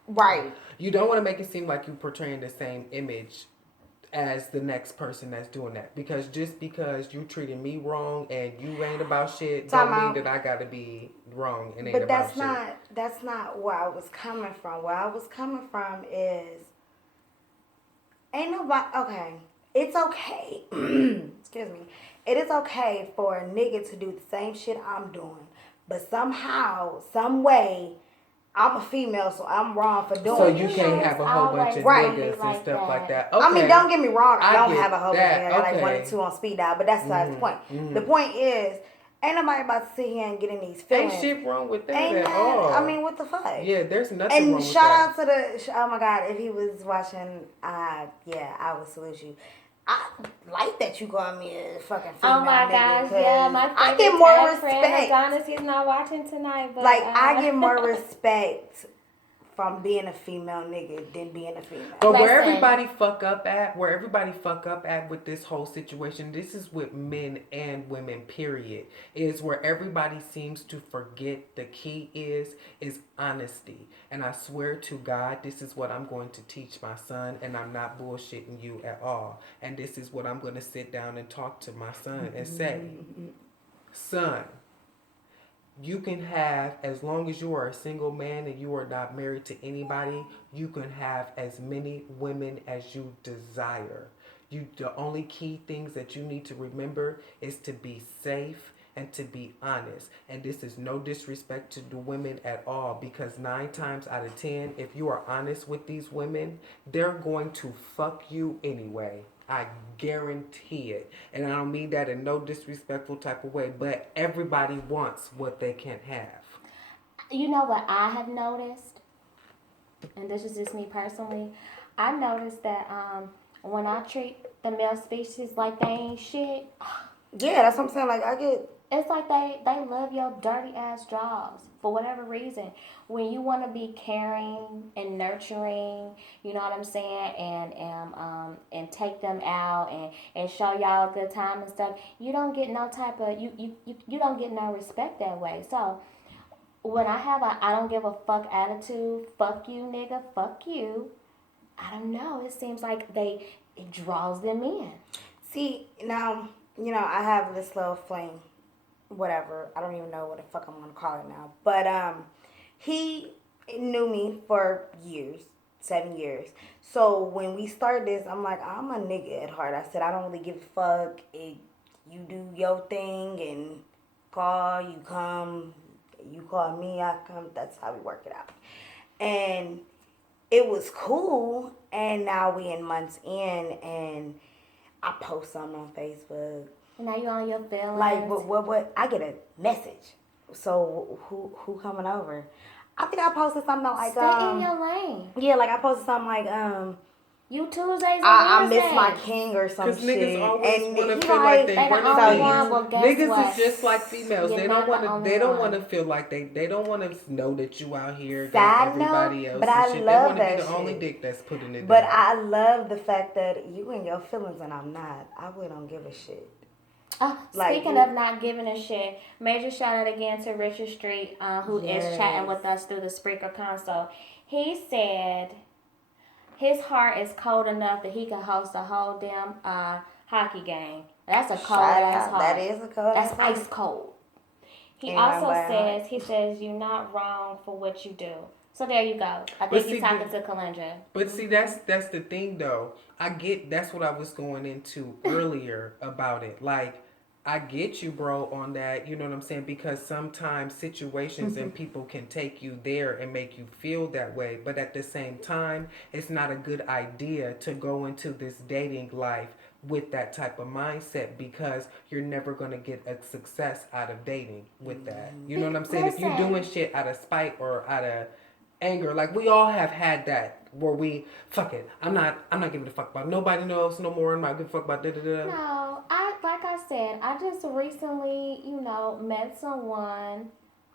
Right. You don't want to make it seem like you portraying the same image as the next person that's doing that, because just because you treated me wrong and you ain't about shit don't mean that I gotta be wrong and ain't about shit. But that's not where I was coming from. Where I was coming from is ain't nobody okay. It's okay. Excuse me. It is okay for a nigga to do the same shit I'm doing, but somehow, some way, I'm a female, so I'm wrong for doing So it. you can't have a whole bunch of niggas and stuff like that. Okay. I mean, don't get me wrong. I don't get have a whole bunch of niggas. I got like one Okay. or two on speed dial, but that's besides the point. The point is, ain't nobody about to sit here and get in these feelings. Ain't shit wrong with that Ain't at that, all. I mean, what the fuck? Yeah, there's nothing And wrong with shout that. out to the, oh my God, if he was watching, I would salute you. I like that you called me a fucking female. Oh my gosh, yeah, my favorite I get more tag friend respect. Adonis, he's not watching tonight, but Like, I get more respect from being a female nigga than being a female. But where Listen. everybody fuck up at with this whole situation, this is with men and women, period, is where everybody seems to forget the key is honesty. And I swear to God, this is what I'm going to teach my son, and I'm not bullshitting you at all. And this is what I'm going to sit down and talk to my son and say, son, you can have, as long as you are a single man and you are not married to anybody, you can have as many women as you desire. The only key things that you need to remember is to be safe and to be honest. And this is no disrespect to the women at all, because 9 times out of 10, if you are honest with these women, they're going to fuck you anyway. I guarantee it. And I don't mean that in no disrespectful type of way, but everybody wants what they can't have. You know what I have noticed, and this is just me personally. I noticed that when I treat the male species like they ain't shit, Yeah, that's what I'm saying. Like, I get. it's like they love your dirty ass jaws for whatever reason. When you want to be caring and nurturing, you know what I'm saying, and take them out and show y'all a good time and stuff, you don't get no type of you don't get no respect that way. So when I have a I don't give a fuck attitude, fuck you nigga, fuck you. I don't know. It seems like it draws them in. See, now, I have this little flame, whatever. I don't even know what the fuck I'm gonna call it now. But he knew me for years, 7 years. So when we started this, I'm like, I'm a nigga at heart. I said I don't really give a fuck. You do your thing and you come, you call me, I come. That's how we work it out. And it was cool. And now we in months in, and I post something on Facebook. And now you on your feelings. Like, what? I get a message. So who coming over? I think I posted something like Stay in your lane. yeah, like I posted something like You Tuesdays and I miss Wednesdays. my king or some Because shit. niggas always And want to he feel like they the running only things. one. Well, guess Niggas what? is just like females. You're They not don't want the to. only They don't one. want to feel like they don't want to know that you out here Side got everybody note, else but and I shit. They love want to be that the only shit. dick that's putting it But down. I love the fact that you in your feelings and I'm not. I really don't give a shit. Like, Speaking of not giving a shit, major shout out again to Richard Street, who is Yes. chatting with us through the Spreaker console. He said his heart is cold enough that he can host a whole damn hockey game. That's a cold Shout ass out. heart. That is a cold That's ass heart. ice cold. He Ain't also nothing but a says you're not wrong for what you do. So there you go. I But think see, you're talking to Kalendra. But see, that's the thing though. I get that's what I was going into earlier about it. Like, I get you, bro, on that. You know what I'm saying? Because sometimes situations and people can take you there and make you feel that way. But at the same time, it's not a good idea to go into this dating life with that type of mindset because you're never going to get a success out of dating with that. You know what I'm saying? If you're Listen. doing shit out of spite or out of anger, like we all have had that where we fuck it. I'm not giving a fuck about nobody knows no more. I'm not giving a fuck about da da da. No, like I said, I just recently, met someone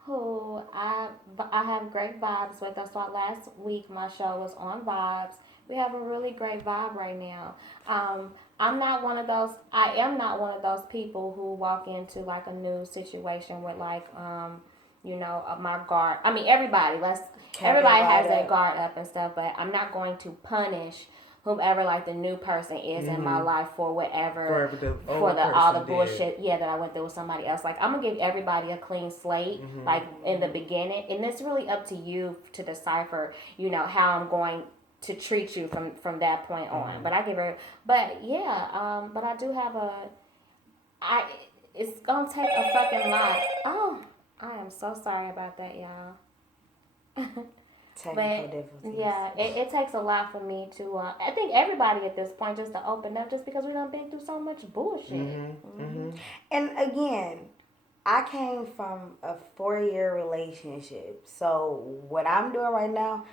who I have great vibes with. That's why last week my show was on vibes. We have a really great vibe right now. I'm not one of those. I am not one of those people who walk into like a new situation with like my guard. I mean, everybody has their guard up and stuff, but I'm not going to punish whomever like the new person is in my life for whatever for all the bullshit that I went through with somebody else. Like, I'm gonna give everybody a clean slate like in the beginning, and it's really up to you to decipher how I'm going to treat you from that point on. But I give her but I do have it's gonna take a fucking lot. Oh, I am so sorry about that, y'all. Technical difficulties. Yeah, it takes a lot for me to. I think everybody at this point just to open up, just because we done been through so much bullshit. And again, I came from a 4-year relationship. So what I'm doing right now,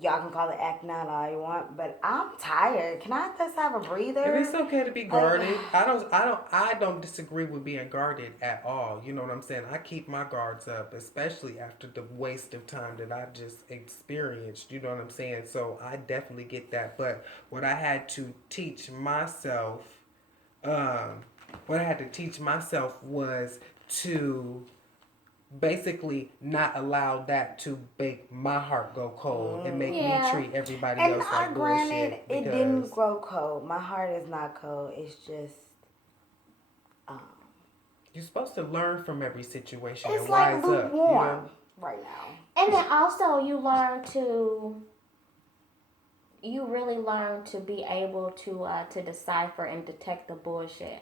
y'all can call it acting out all you want, but I'm tired. Can I just have a breather? And it's okay to be guarded. I don't disagree with being guarded at all. You know what I'm saying? I keep my guards up, especially after the waste of time that I just experienced. You know what I'm saying? So I definitely get that. But what I had to teach myself, was to basically not allow that to make my heart go cold and make me treat everybody and else like granted, bullshit. it didn't grow cold. My heart is not cold. It's just you're supposed to learn from every situation it's and like wise up. lukewarm right now. And then also you really learn to be able to decipher and detect the bullshit.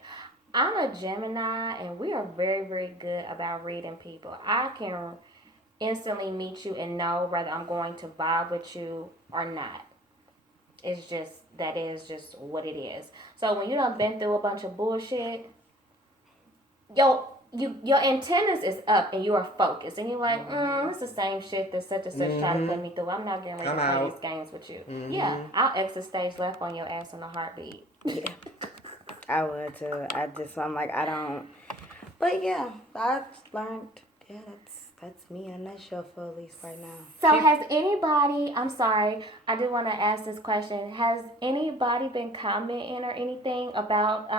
I'm a Gemini, and we are very, very good about reading people. I can instantly meet you and know whether I'm going to vibe with you or not. It's just, that is just what it is. So when you done been through a bunch of bullshit, your antennas is up and you are focused and you're like, it's the same shit that such and such tried to put me through. I'm not getting ready to play these games with you. Yeah, I'll exit stage left on your ass in a heartbeat. Yeah, I would too. I'm like, I don't. But yeah, I learned. Yeah, that's me in a nutshell for at least right now. So has anybody, I'm sorry, I do want to ask this question. Has anybody been commenting or anything about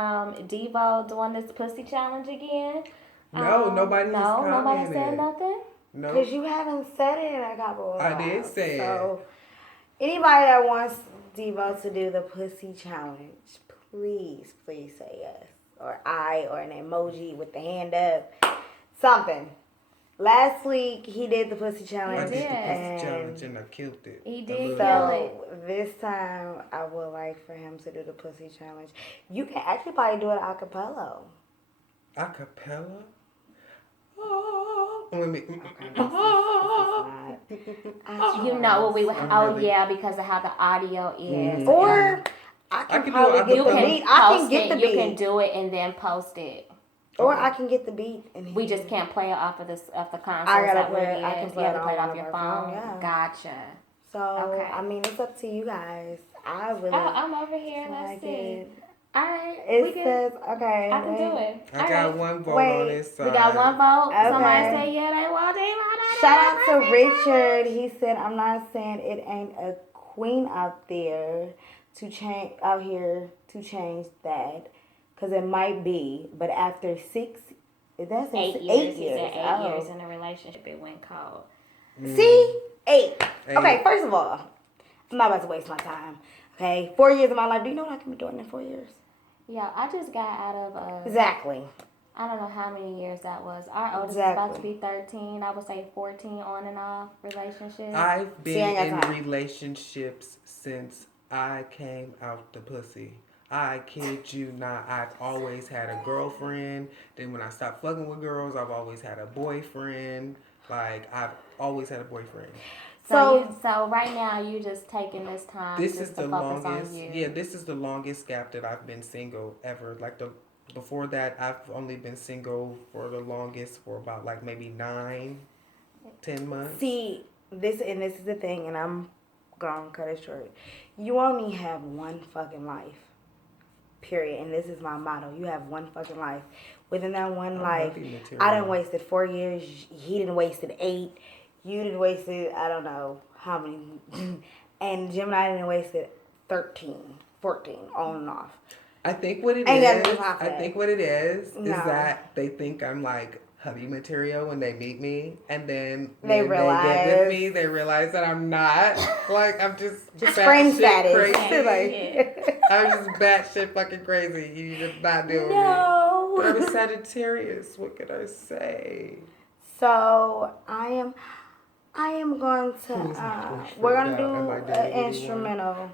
Devo doing this pussy challenge again? No, nobody has commented. Nobody said nothing? No. Because you haven't said it in a couple of I did say so, anybody that wants Devo to do the pussy challenge, please say yes. Or or an emoji with the hand up. Something. Last week, he did the pussy challenge. I did the pussy challenge and I killed it. He did kill it. So this time, I would like for him to do the pussy challenge. You can actually probably do it a cappella. A cappella? Oh, let me. You know what we would. Oh yeah, because of how the audio is. Or I can probably get the beat. I can get the beat. You can do it and then post it. Or I can get the beat and we just can't play it off of the console. I gotta play it. I can play it off your phone. Yeah. Gotcha. So I mean, it's up to you guys. I really. I'm over here. Let's see. All right. It says okay. I can do it. I got one vote on this side. We got one vote. Okay. Somebody say yeah, they want it. Shout out to Richard. He said, "I'm not saying it ain't a queen out there to change that, because it might be, but after 8 years. Eight years in a relationship, it went cold. See, 8. Okay, first of all, I'm not about to waste my time. Okay, 4 years of my life. Do you know what I can be doing in 4 years? Yeah, I just got out of exactly. I don't know how many years that was. Our oldest is about to be 13. I would say 14 on and off relationship. I've been in relationships since I came out the pussy. I kid you not. I've always had a girlfriend. Then when I stopped fucking with girls, I've always had a boyfriend. Like, I've always had a boyfriend. So right now you just taking this time. This just is to the focus longest. on you. Yeah, this is the longest gap that I've been single ever. Like before that, I've only been single for the longest for about like maybe 9, 10 months. See, this is the thing, and I'm gonna cut it short. You only have one fucking life. Period. And this is my motto. You have one fucking life. Within that one life, I done wasted 4 years. He done wasted 8. You done wasted, I don't know how many. And Jim and I done wasted 13, 14, on and off. I think what it is that they think I'm like hubby material when they meet me, and then they get with me, they realize that I'm not. Like, I'm just scream status. Crazy. I'm just batshit fucking crazy. You just not doing me. But I'm a Sagittarius. What could I say? So I am going to. We're gonna do an instrumental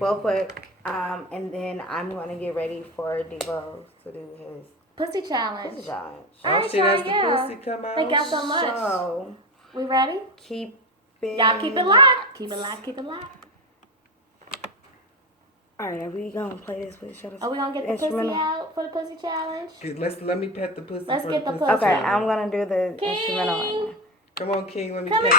real quick, and then I'm gonna get ready for Devo to do his pussy challenge. Oh shit, as the pussy come out. Thank y'all so much. So, we ready? Y'all keep it locked. Keep it locked. All right, are we gonna play this with each other? Are we gonna get the pussy out for the pussy challenge? Let me pet the pussy. Let's get the pussy. Okay, I'm gonna do the instrumental. Come on, King. Let me pet.